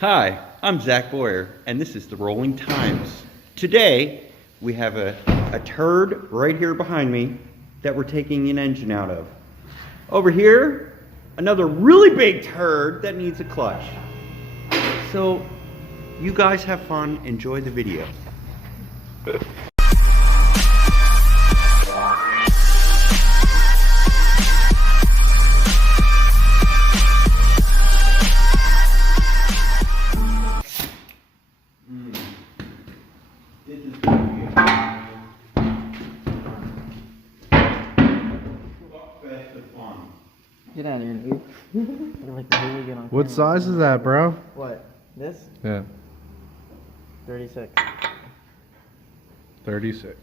Hi, I'm Zach Boyer, and this is the Rolling Times. Today, we have a turd right here behind me that we're taking an engine out of. Over here, another really big turd that needs a clutch. So, you guys have fun, enjoy the video. Get out of here, dude. You're like the hooligan on What camera. size is that, bro? What? This? Yeah, 36. 36.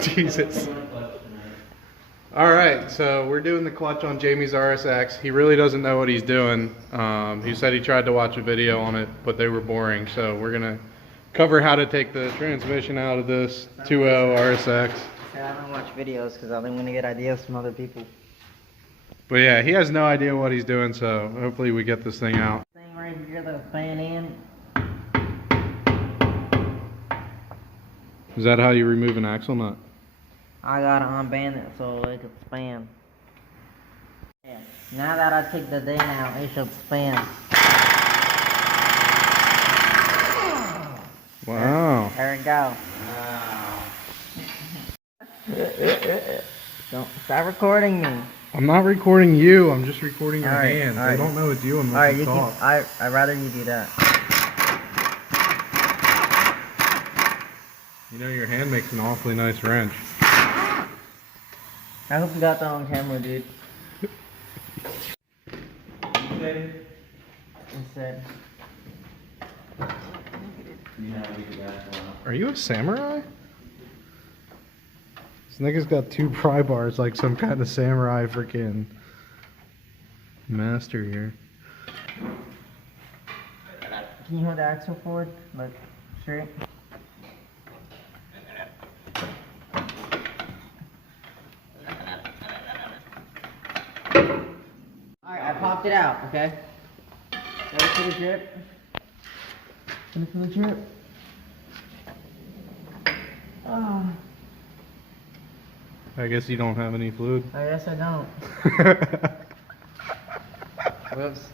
Jesus. Alright, so we're doing the clutch on Jamie's RSX. He really doesn't know what he's doing. He said he tried to watch a video on it, but they were boring. So we're going to cover how to take the transmission out of this 2.0 RSX. I don't watch videos because I'm going to get ideas from other people. But yeah, he has no idea what he's doing, so hopefully we get this thing out. Thing right here, the fan in. Is that how you remove an axle nut? I gotta unband it so it can span. Yeah. Now that I take the thing out, it should span. Wow. There we go. Don't stop recording me. I'm not recording you, I'm just recording your Alright, hands. alright. I don't know it's you unless Alright, you you talk. can. I'd rather you do that. You know, your hand makes an awfully nice wrench. I hope you got that on camera, dude. Instead. Are you a samurai? This nigga's got two pry bars like some kind of samurai freaking master here. Can you hold the axle forward? Like, straight? Alright, I popped it out, okay? Ready for the drip? Ready for the drip? Oh, I guess you don't have any fluid. I guess I don't. Whoops.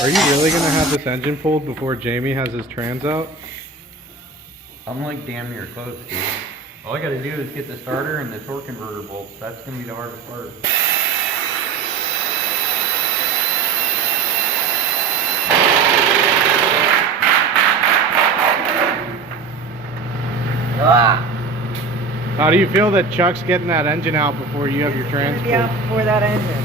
Are you really gonna have this engine pulled before Jamie has his trans out? I'm like damn near close, dude. All I gotta do is get the starter and the torque converter bolts. That's gonna be the hardest part. How do you feel that Chuck's getting that engine out before you have your trans Be out pulled? before that engine.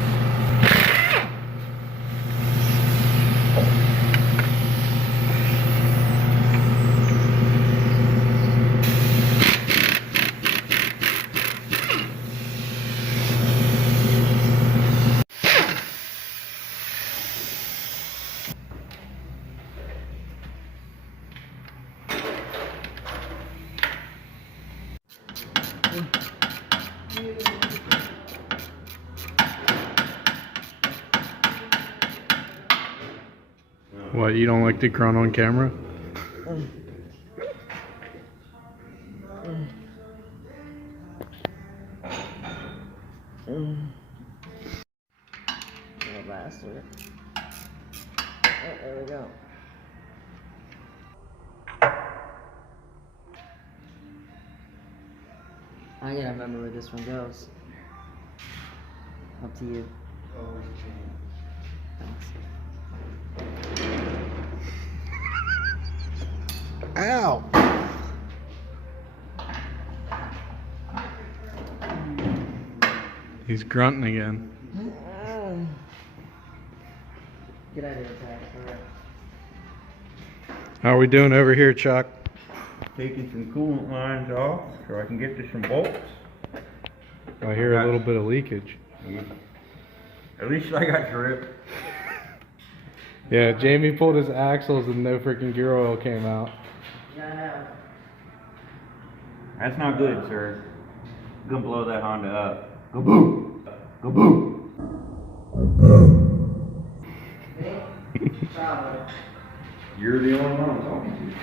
What, you don't like to grunt on camera? Bastard. Oh, there we go. I gotta remember where this one goes. Up to you. Thanks. Ow! He's grunting again. Get out of here, Zach. Alright. How are we doing over here, Chuck? Taking some coolant lines off so I can get to some bolts. I hear a little bit of leakage. Yeah. At least I got grip. Yeah, Jamie pulled his axles and no freaking gear oil came out. Yeah, I know. That's not good, sir. I'm gonna blow that Honda up. Go boom! Go boom! You're the only one I'm talking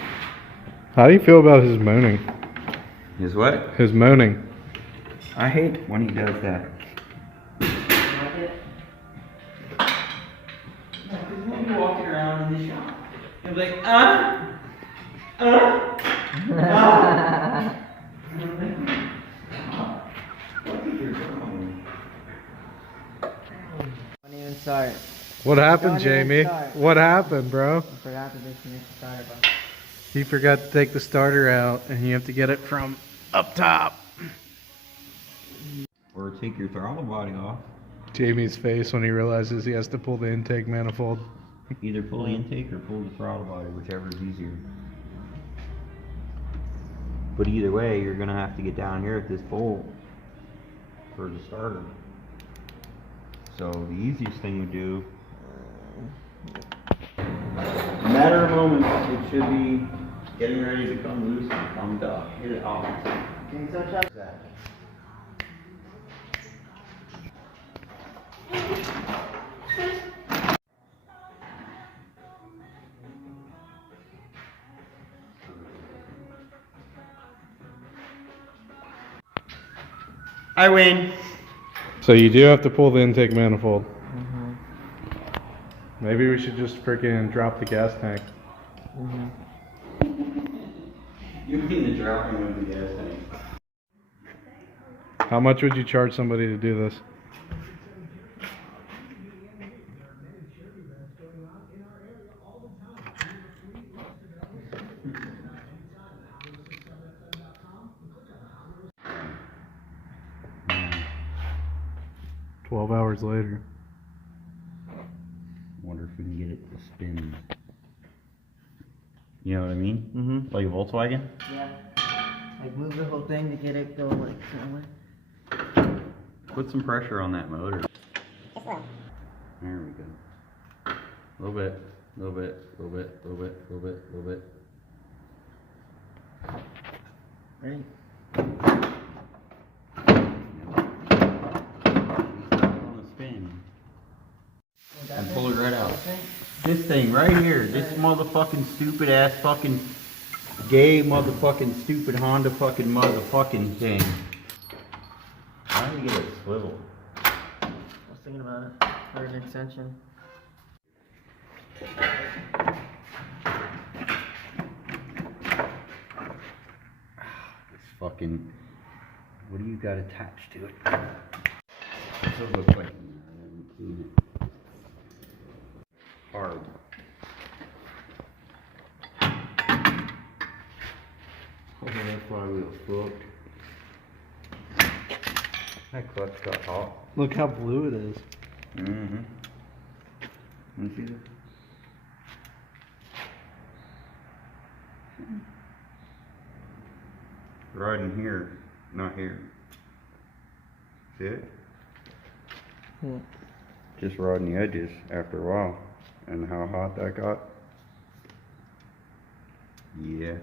How do you feel about his moaning? to. Is what? His moaning. I hate when he does that. Like it? No, because when you walking around in the shop, you'll be like, Don't even start. What happened, Don't even Jamie? start. What happened, bro? I forgot to disconnect the starter button. He forgot to take the starter out, and you have to get it from up top. or take your throttle body off. Jamie's face when he realizes he has to pull the intake manifold. Either pull the intake or pull the throttle body, whichever is easier. But either way, you're gonna have to get down here at this bolt for the starter. So the easiest thing to do, in a matter of moments, it should be getting ready to come loose and come up. Hit it off. Can you touch up? I win. So you do have to pull the intake manifold. Maybe we should just freaking drop the gas tank. You mean the dropping of the gas tank? How much would you charge somebody to do this? Mm. 12 hours later. Wonder if we can get it to spin. You know what I mean? Mm-hmm. Like a Volkswagen? Yeah. Like move the whole thing to get it go like somewhere. Put some pressure on that motor. There we go. A little bit, a little bit, a little bit, a little bit, a little bit, a little bit. Ready? On the spin. And pull it right out. This thing right here, this motherfucking stupid ass fucking gay motherfucking stupid Honda fucking motherfucking thing. How do you get it swivel? I was thinking about it for an extension. This fucking, what do you got attached to it? This will look like, I haven't seen it. Hard. Oh, that flywheel's fucked. That clutch got hot. Look how blue it is. Mm-hmm. Let me see this. Right in here, not here. See it? Yeah. Just right in the edges after a while. And how hot that got? Yeah.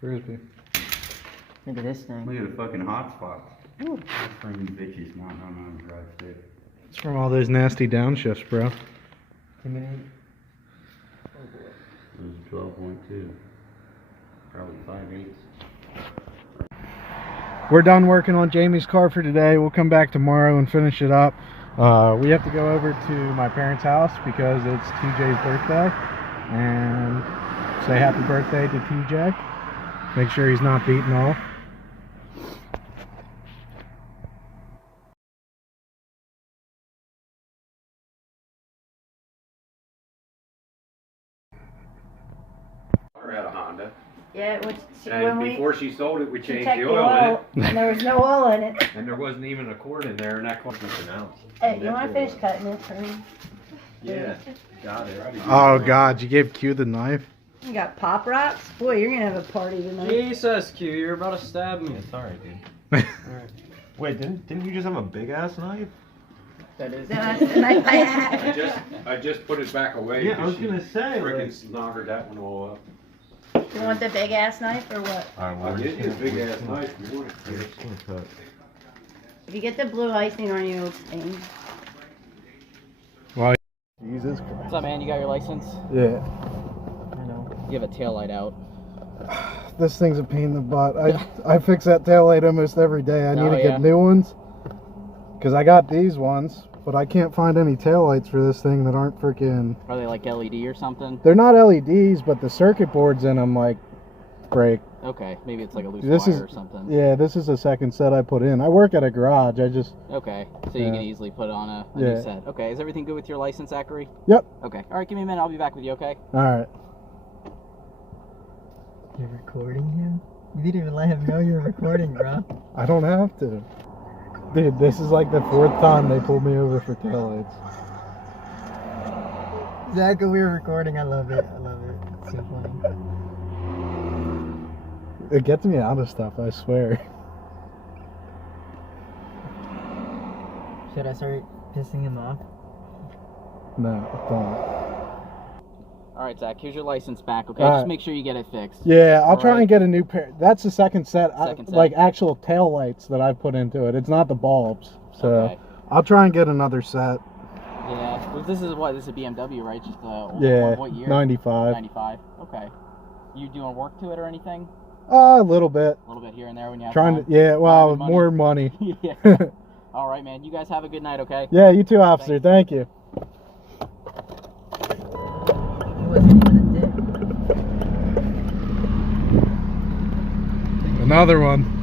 Frisbee. Look at this thing. Look at the fucking hot spots. Woo. That's from these bitches not on the drive stick. It's from all those nasty downshifts, bro. Give me This is 12.2. Probably 5/8. We're done working on Jamie's car for today. We'll come back tomorrow and finish it up. We have to go over to my parents' house because it's TJ's birthday. And say happy birthday to TJ. Make sure he's not beaten off. We're at a Honda. Yeah, which And before she sold it, we she changed checked the oil in it. and there was no oil in it. And there wasn't even a cord in there, and that cost us an ounce. Hey, you want to finish cutting it for me? Yeah, got it. Oh God, you gave Q the knife? You got pop rocks? Boy, you're gonna have a party tonight. Jesus, Q, you're about to stab me. Sorry, dude. Alright. Wait, didn't you just have a big ass knife? That is. That's the knife I had. I just put it back away. Yeah, I was because gonna she say, Frickin' like- knockered that one all up. You want the big ass knife or what? Alright, well, I'll we're give just you a gonna- big we're ass just gonna- knife if you want it. we're just gonna cut. If you get the blue icing on you, it'll stain. Jesus Christ. What's up, man? You got your license? Yeah. I know. You have a tail light out. This thing's a pain in the butt. I fix that taillight almost every day. I need to yeah. get new ones. Because I got these ones, but I can't find any taillights for this thing that aren't freaking... Are they like LED or something? They're not LEDs, but the circuit boards in them, like, break. Okay, maybe it's like a loose This wire is- or something. Yeah, this is the second set I put in. I work at a garage. I just... Okay, so you Yeah. can easily put on a Yeah. new set. Okay, is everything good with your license, Acura? Yep. Okay, alright, give me a minute. I'll be back with you, okay? Alright. You're recording him? You didn't even let him know you're recording, bro. I don't have to. Dude, this is like the 4th time they pulled me over for taillights. Zach, we were recording. I love it. I love it. It's so funny. It gets me out of stuff, I swear. Should I start pissing him off? No, don't. Alright, Zach, here's your license back, okay? Alright. Just make sure you get it fixed. Yeah, I'll try Alright. and get a new pair. That's the second set, Second set. like actual tail lights that I've put into it. It's not the bulbs. So Okay. I'll try and get another set. Yeah, well, this is what? This is a BMW, right? Just old Yeah, one. What year? 95. 95. Okay. You doing work to it or anything? A little bit. A little bit here and there when you have Trying to, time? yeah, well, Finding money? more money. Yeah. All right, man. You guys have a good night, okay? Yeah, you too, officer. Thank you. He wasn't even a dick. Another one.